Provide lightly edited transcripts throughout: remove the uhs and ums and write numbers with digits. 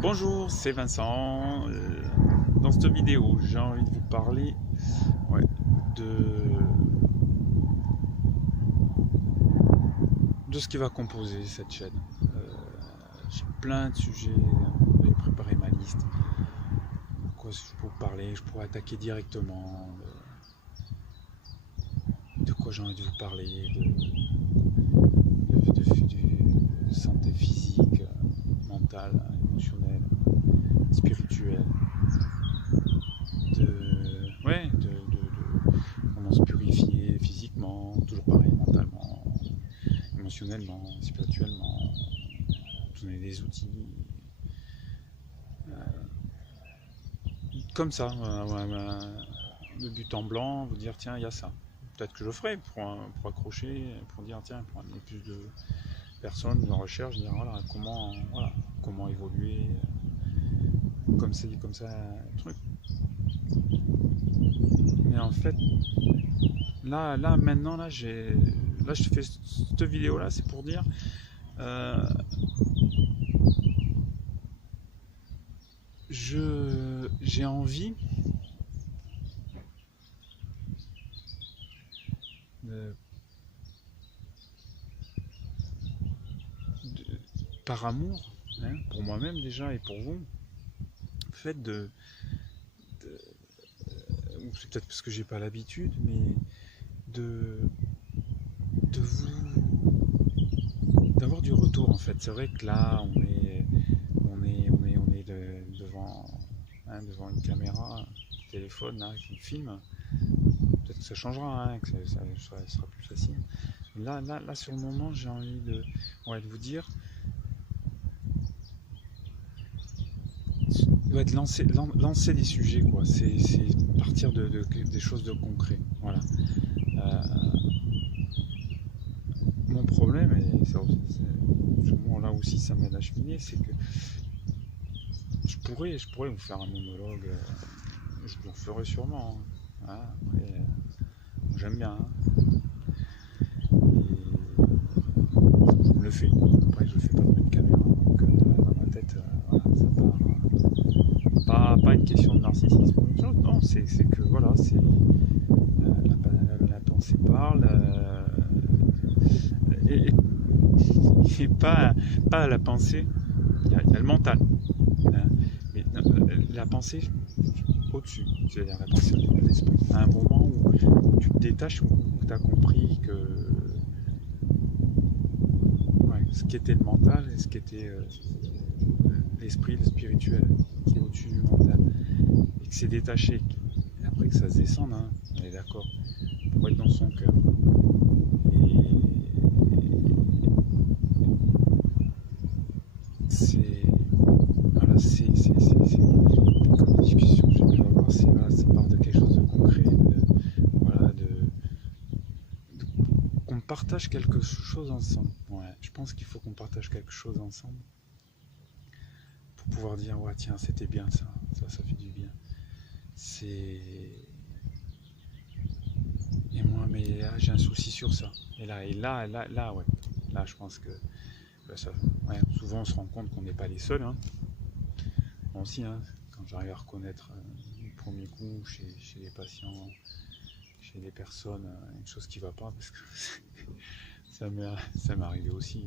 Bonjour, c'est Vincent. Dans cette vidéo, j'ai envie de vous parler de, de ce qui va composer cette chaîne. J'ai plein de sujets, j'ai préparé ma liste. De quoi je peux vous parler, je pourrais attaquer directement. De quoi j'ai envie de vous parler, de santé physique, mentale, émotionnelle, spirituelle. De comment se purifier physiquement, toujours pareil, mentalement, émotionnellement, spirituellement, donner des outils. Comme ça, de but en blanc, vous dire tiens, il y a ça. Peut-être que je ferai pour accrocher, pour dire tiens, pour amener plus de personnes de recherche, dire voilà, comment évoluer, comme ça, truc. Mais en fait, maintenant, je fais cette vidéo là, c'est pour dire j'ai envie par amour, pour moi-même déjà et pour vous, fait ou c'est peut-être parce que j'ai pas l'habitude, mais d'avoir du retour en fait. C'est vrai que là on est devant une caméra, un téléphone là, qui filme. Peut-être que ça changera, que ça sera plus facile. Mais là sur le moment, j'ai envie de vous dire, lancer des sujets, quoi. C'est partir des choses de concret. Voilà. Mon problème, et souvent là aussi ça m'aide à cheminer, c'est que je pourrais vous faire un monologue, je vous en ferai sûrement. Hein. Après, j'aime bien. Et je le fais. Après, je le fais pas devant une caméra. Donc, dans ma tête, ça part. Pas une question de narcissisme. Non, c'est que voilà, c'est la pensée parle. Et pas la pensée. Il y a le mental. Mais la pensée au-dessus, c'est-à-dire la pensée au niveau de l'esprit. À un moment où tu te détaches, où tu as compris que ce qui était le mental et ce qui était l'esprit, le spirituel, qui est au-dessus du mental, et que c'est détaché, et après que ça se descende, on est d'accord, pour être dans son cœur. Comme une discussion, j'ai pu avoir, ça part de quelque chose de concret, qu'on partage quelque chose ensemble. Je pense qu'il faut qu'on partage quelque chose ensemble pour pouvoir dire ouais tiens c'était bien ça fait du bien. Et moi mais là j'ai un souci sur ça. Et là je pense que souvent on se rend compte qu'on n'est pas les seuls. Moi aussi, quand j'arrive à reconnaître du premier coup chez les patients, chez les personnes, une chose qui ne va pas, parce que ça m'est arrivé aussi.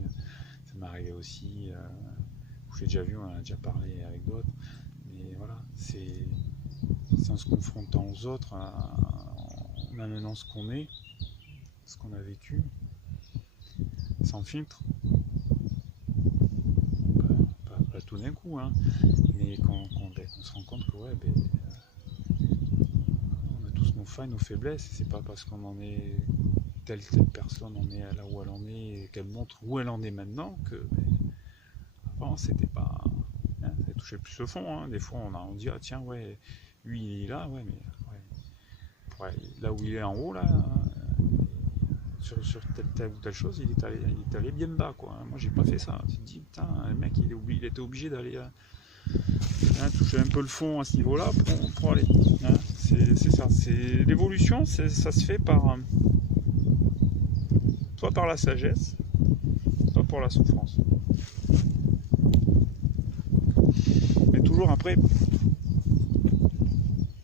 Ça m'est arrivé aussi, j'ai déjà vu, on en a déjà parlé avec d'autres, mais voilà, c'est en se confrontant aux autres, en amenant ce qu'on est, ce qu'on a vécu, sans filtre. Pas tout d'un coup, mais qu'on se rend compte que on a tous nos failles, nos faiblesses, et c'est pas parce qu'on en est telle personne en est là où elle en est et qu'elle montre où elle en est maintenant que avant c'était pas, ça touchait plus le fond. Des fois on dit tiens lui il est là, mais là où il est en haut là, sur telle ou telle chose, il est allé bien bas, quoi. Moi j'ai pas fait ça. Tu te dis putain, le mec il était obligé d'aller toucher un peu le fond à ce niveau-là pour aller. C'est ça. C'est l'évolution, ça se fait soit par la sagesse, soit par la souffrance. toujours après,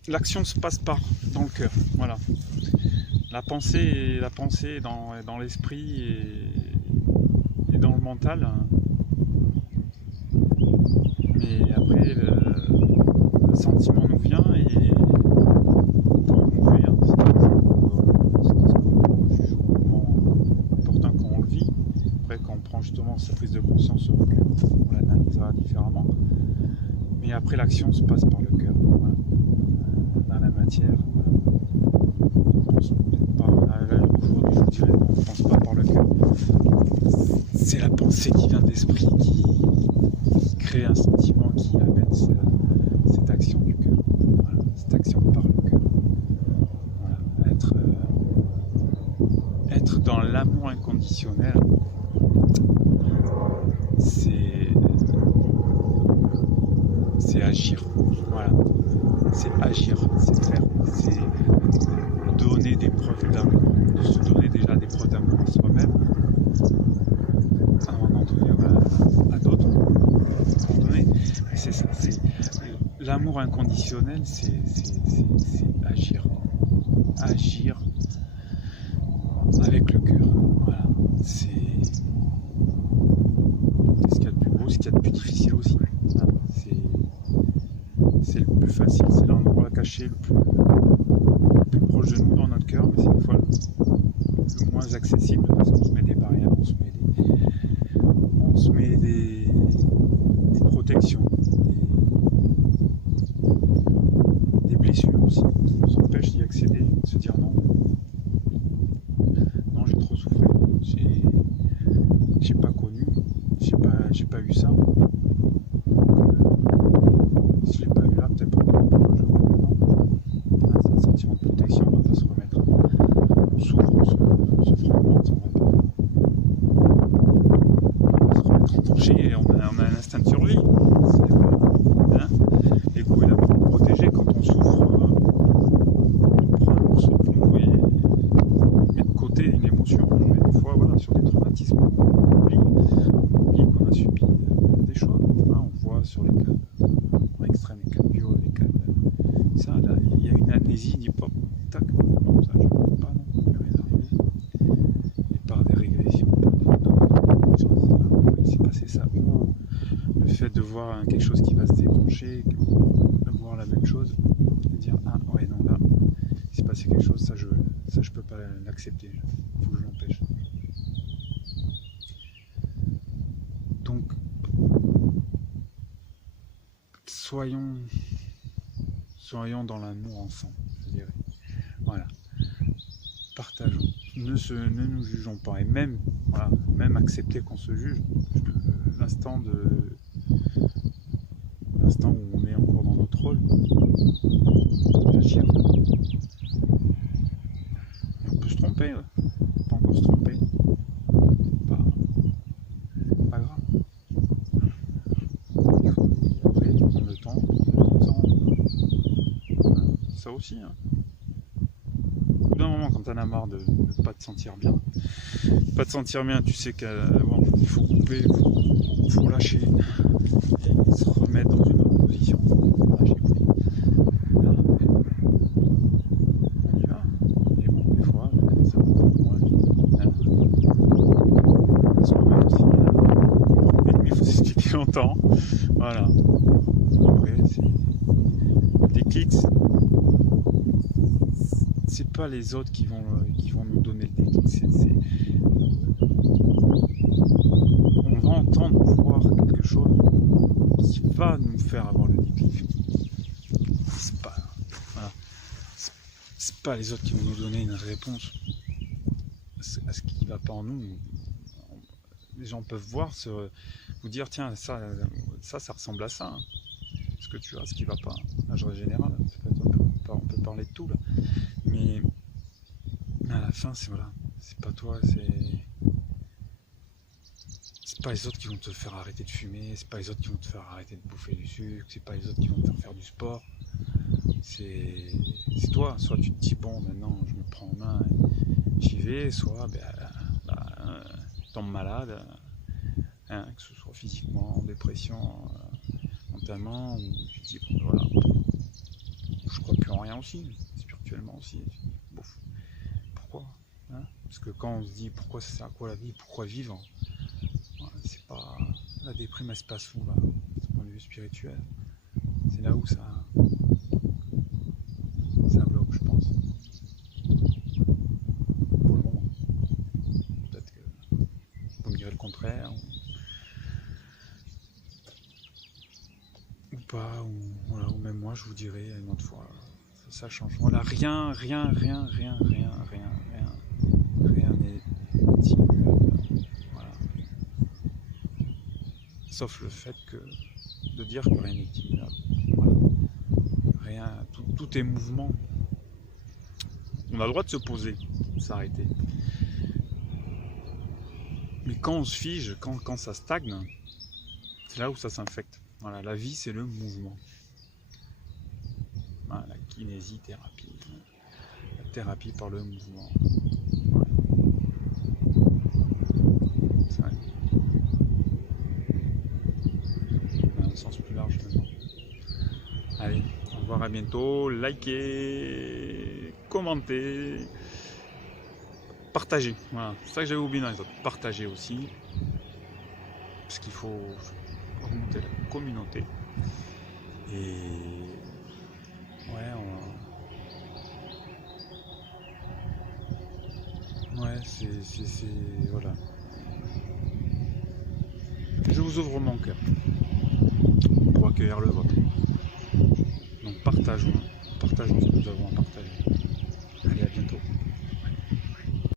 l'action se passe dans le cœur, voilà. La pensée dans l'esprit et dans le mental, hein. Mais après le sentiment nous vient et on fait, hein, c'est ce qu'on juge au moment opportun quand on le vit. Après quand on prend justement sa prise de conscience au recul, on l'analysera différemment. Mais après l'action se passe par le cœur, voilà. Dans la matière. On pense peut-être pas. Aujourd'hui je vous dirais non, on ne pense pas par le cœur. C'est la pensée qui vient d'esprit qui crée un sentiment qui amène cette action du cœur. Voilà, cette action par le cœur. Voilà, être dans l'amour inconditionnel, c'est agir. Voilà. C'est agir, c'est faire, c'est donner des preuves d'amour, de se donner déjà des preuves d'amour à soi-même, avant d'en donner à d'autres. C'est ça, c'est l'amour inconditionnel, c'est agir. Agir avec le cœur. Voilà. C'est ce qu'il y a de plus beau, ce qu'il y a de plus difficile aussi. Voilà. C'est le plus facile, c'est l'endroit caché le plus proche de nous dans notre cœur, mais c'est des fois le moins accessible parce qu'on se met des barrières, on se met des protections, des blessures aussi qui nous empêchent d'y accéder, de se dire non, j'ai trop souffert, j'ai pas connu, j'ai pas eu ça. Si je l'ai pas eu là, peut-être pourquoi je le veux maintenant. C'est un sentiment de protection, on va pas se remettre. On s'ouvre, on se fragmente, on va se remettre en danger et on a un instinct de survie. Hein, l'ego est là pour nous protéger. Quand on souffre, on prend un morceau de nous et met de côté une émotion. Mais des fois, voilà, sur des traumatismes, on oublie qu'on a subi des choses. Hein, on voit sur les cas extrêmes, les cas de bio, les cas de ça, là, il y a une amnésie, il dit pop, tac, non, ça je ne peux pas, non, il m'est arrivé. Et par des régressions, les gens disent, ah, il s'est passé ça. Ou le fait de voir quelque chose qui va se déclencher, de voir la même chose, et dire, ah ouais, non, là, il s'est passé quelque chose, ça je peux pas l'accepter, il faut que je l'empêche. Donc, soyons dans l'amour ensemble, je dirais. Voilà. Partageons. Ne nous jugeons pas. Et même accepter qu'on se juge, l'instant où on est encore dans notre rôle, d'agir. On peut se tromper, ouais. On peut encore se tromper. Pas grave. Il faut après prendre le temps. Ça aussi. Hein. Au bout d'un moment, quand t'en as marre de ne pas te sentir bien, tu sais qu'il faut couper, il faut lâcher et se remettre dans une autre position. Lâcher prise. On y va. Mais bon, des fois, ça va moins vite. À soi-même aussi. Mais il faut s'expliquer longtemps. Voilà. Après, c'est le déclic. C'est pas les autres qui vont nous donner le déclic. On va entendre, voir quelque chose qui va nous faire avoir le déclic. C'est pas les autres qui vont nous donner une réponse à ce qui ne va pas en nous. Les gens peuvent vous dire tiens, ça ressemble à ça. Hein. Ce que tu as, ce qui va pas. L'âge général, on peut parler de tout là. Mais à la fin, c'est pas toi, c'est pas les autres qui vont te faire arrêter de fumer, c'est pas les autres qui vont te faire arrêter de bouffer du sucre, c'est pas les autres qui vont te faire du sport. C'est toi, soit tu te dis bon maintenant je me prends en main et j'y vais, soit tu tombes malade, hein, que ce soit physiquement, en dépression, en totalement, où tu te dis, bon, voilà, je crois plus en rien aussi, spirituellement aussi. Bon, pourquoi hein? Parce que quand on se dit pourquoi ça sert à quoi la vie, pourquoi vivre, c'est pas la déprime, elle se passe où là, du point de vue spirituel. C'est là où ça bloque, je pense. Pour le moment. Peut-être que vous me direz le contraire. Ou pas, ou, voilà, ou même moi je vous dirai une autre fois. Ça change. Voilà, rien n'est immuable. Voilà. Sauf le fait de dire que rien n'est immuable. Voilà. Rien, tout est mouvement. On a le droit de se poser, de s'arrêter. Mais quand on se fige, quand ça stagne, c'est là où ça s'infecte. Voilà, la vie c'est le mouvement. Voilà, la kinésithérapie, la thérapie par le mouvement. Voilà. C'est vrai. On a un sens plus large maintenant. Allez, au revoir, à bientôt. Likez, commentez, partagez. Voilà, c'est ça que j'avais oublié dans les autres. Partagez aussi. Parce qu'il faut augmenter la communauté. Et ouais, ouais, c'est voilà. Je vous ouvre mon cœur pour accueillir le vôtre. Donc partageons ce que nous avons à partager.